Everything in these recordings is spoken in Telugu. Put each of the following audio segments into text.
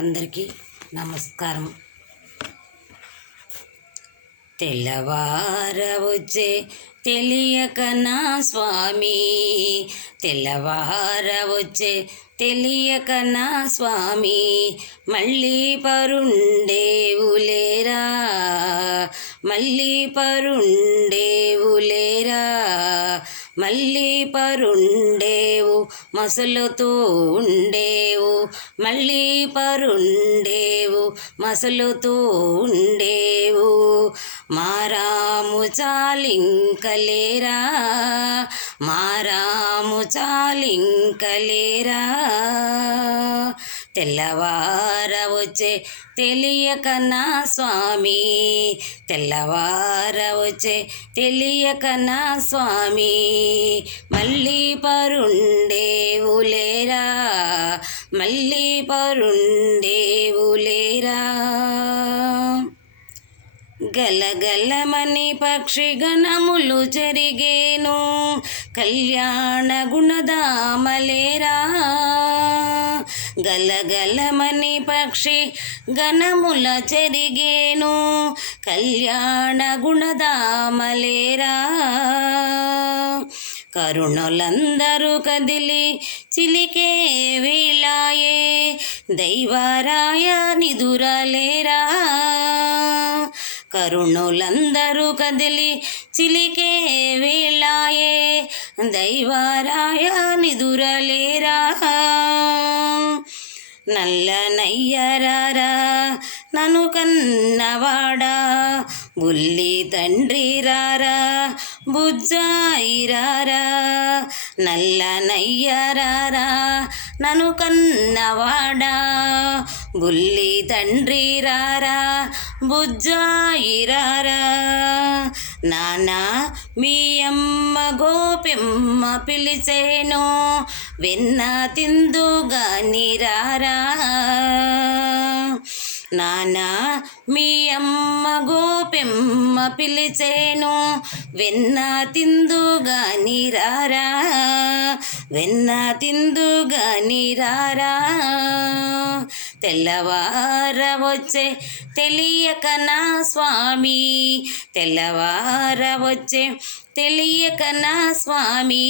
అందరికీ నమస్కారం. తెల్లవారవొచ్చే తెలియక నా స్వామి, తెల్లవారవొచ్చే తెలియక నా స్వామి, మళ్ళీ పరుండేవులేరా, మళ్ళీ పరుండేవులేరా, మళ్ళీ పరుండేవు మసలుతూ ఉండేవు, మళ్ళీ పరుండేవు మసలుతూ ఉండేవు. మారాము చాలింకలేరా, మారాము చాలింకలేరా, తెల్లవారవొచ్చే తెలియక నా స్వామి, తెల్లవారవొచ్చే తెలియక నా స్వామి, మళ్ళీ పరుండేవులేరా, మళ్ళీ పరుండేవులేరా. గలగలమని పక్షిగణములు చెరిగేను, కళ్యాణ గుణదామలేరా, గలగలమని పక్షి గణముల చెరిగేను, కళ్యాణ గుణదామలేరా. కరుణులందరూ కదిలి చిలికే వేళాయే, దైవారాయ నిదురలేరా, కరుణులందరూ కదిలి చిలికే వేళాయే, దైవారాయ నిదురలేరా. నల్లనయ్యరారా నన్ను కన్నవాడా, బుల్లి తండ్రి రారా, బుజ్జాయిరారా, నల్లనయ్యరారా నన్ను కన్నవాడా, బుల్లి తండ్రి రారా, బుజ్జాయిరారా. నానా మీ అమ్మ గోపెమ్మ పిలిచేను, వెన్న తిందుగాని రారా, నానా మీ అమ్మ గోపెమ్మ పిలిచేను, వెన్న తిందుగాని రారా, వెన్న తిందుగాని రారా. తెల్లవారవొచ్చే తెలియక నా స్వామి, తెల్లవారవొచ్చే తెలియక నా స్వామి,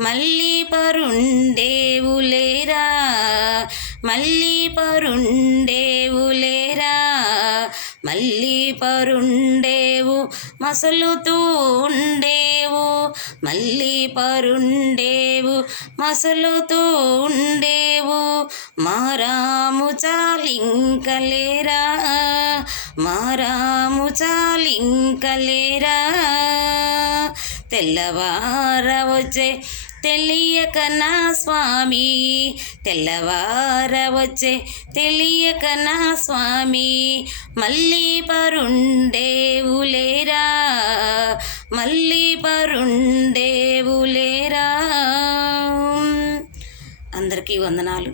మళ్ళీ పరుండేవులేరా, మళ్ళీ పరుండేవులేరా, మళ్ళీ పరుండేవు మసలుతూ ఉండేవు, మళ్ళీ పరుండేవు మసలుతూ ఉండేవు. మారాము చాలింకలేరా, మారాము చాలింకలేరా, తెల్లవారవొచ్చే తెలియక నా స్వామి, తెల్లవారవొచ్చే తెలియక నా స్వామి, మళ్ళీ పరుండేవులేరా, మళ్ళీ పరుండేవులేరా. అందరికీ వందనాలు.